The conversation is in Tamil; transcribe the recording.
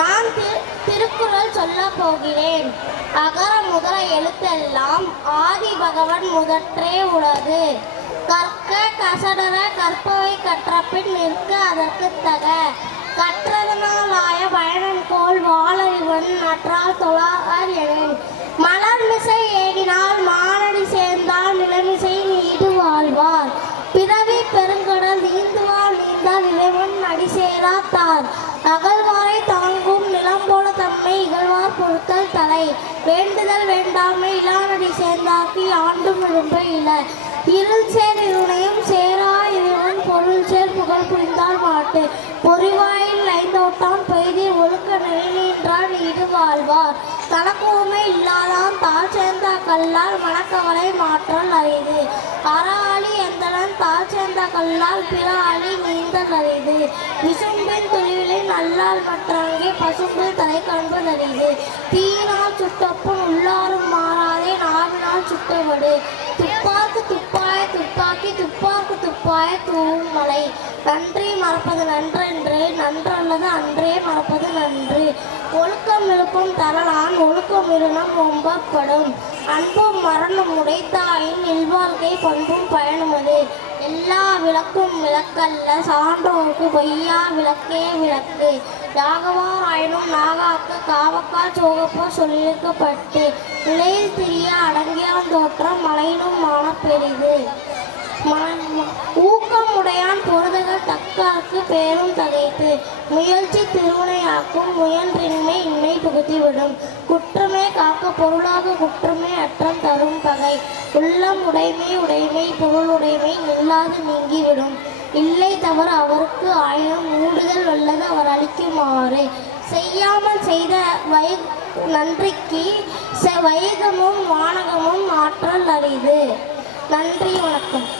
நான் திருக்குறள் சொல்ல போகிறேன். அகர முதல எழுத்தெல்லாம் ஆதி பகவன் முதற்றே உலகு. கற்க கசடர கற்பவை கற்றபின் நிற்க அதற்கு தக. கற்றதனாலாய பயனன்கோள் வாளறிவன் நற்றால் தொழார் எனேன். மலர்மிசை ஏகினால் மானடி சேர்ந்தால் நிலமிசை நீடு வாழ்வார். பிறவி பெருங்கடல் நீந்துவார் நீந்தால் இறைவன் அடிசேரா தார். அகழ்வாரை தாங்கும் நிலம் போல தம்மை இகழ்வார் பொறுத்தல் தலை. வேண்டுதல் வேண்டாமை இலானடி சேர்ந்தாக்கி ஆண்டும் விரும்ப இல. இருள் சேர் இருணையும் சேரா இறைவன் பொருள் சேர் புகழ் புரிந்தால் மாட்டு. பொறிவாயில் ஐந்தோட்டான் பெய்தில் ஒழுக்க நின்றால் நீடு வாழ்வார். தனக்குமை இல்லாதான் தாழ் சேர்ந்த கல்லால் மனக்கவலை மாற்றல் அரிது. அறாளி எந்தனன் தாழ் சேர்ந்த கல்லால் பிற அழி நீந்தல் அரிது. விசும்பின் துணிவிலை நல்லால் மற்றங்கே பசும்பில் தலை காண்பதறிது. தீயினால் சுட்டப்பும் உள்ளாரும் மாறாதே நாவினால் சுட்டபடு. துப்பார்க்கு துப்பாய துப்பாக்கி துப்பார்க்கு துப்பாய தூவும் மலை. நன்றி மறப்பது நன்றென்று நன்றல்லது அன்றே மறப்பது நன்று. ஒழுக்கம் எழுப்பும் தரலான் ஒழுக்கம் இருனம் ஒம்பப்படும். அன்பும் மரணம் உடைத்தாயின் இல்வாழ்க்கை பண்பும் பயனுமது. எல்லா விளக்கும் விளக்கல்ல சான்றோர்க்கு பொய்யா விளக்கே விளக்கு. யாகவார் ஆயினும் நாகாக்க காவக்கால் சோகப்போ சொல்லியிருக்கப்பட்டு. நிலையில் திரிய அடங்கியான் தோற்றம் மலையினும் மான பெரிது. ஊக்கம் உடையான் பொருதகள் தக்கார்க்கு பேரும் தகைத்து. முயற்சி திருவினையாக்கும் முயன்றின்மை இன்மை புகுத்திவிடும். குற்றமே காக்க பொருளாக குற்றமே அற்றம் தரும் பகை. உள்ளம் உடைமை உடைமை பொருள் உடைமை நில்லாது நீங்கிவிடும். இல்லை தவறு அவருக்கு ஆயினும் மூடுதல் வல்லது அவர் அளிக்குமாறு. செய்யாமல் செய்த நன்றிக்கு வைகமும் வானகமும் ஆற்றல் அரிது. நன்றி, வணக்கம்.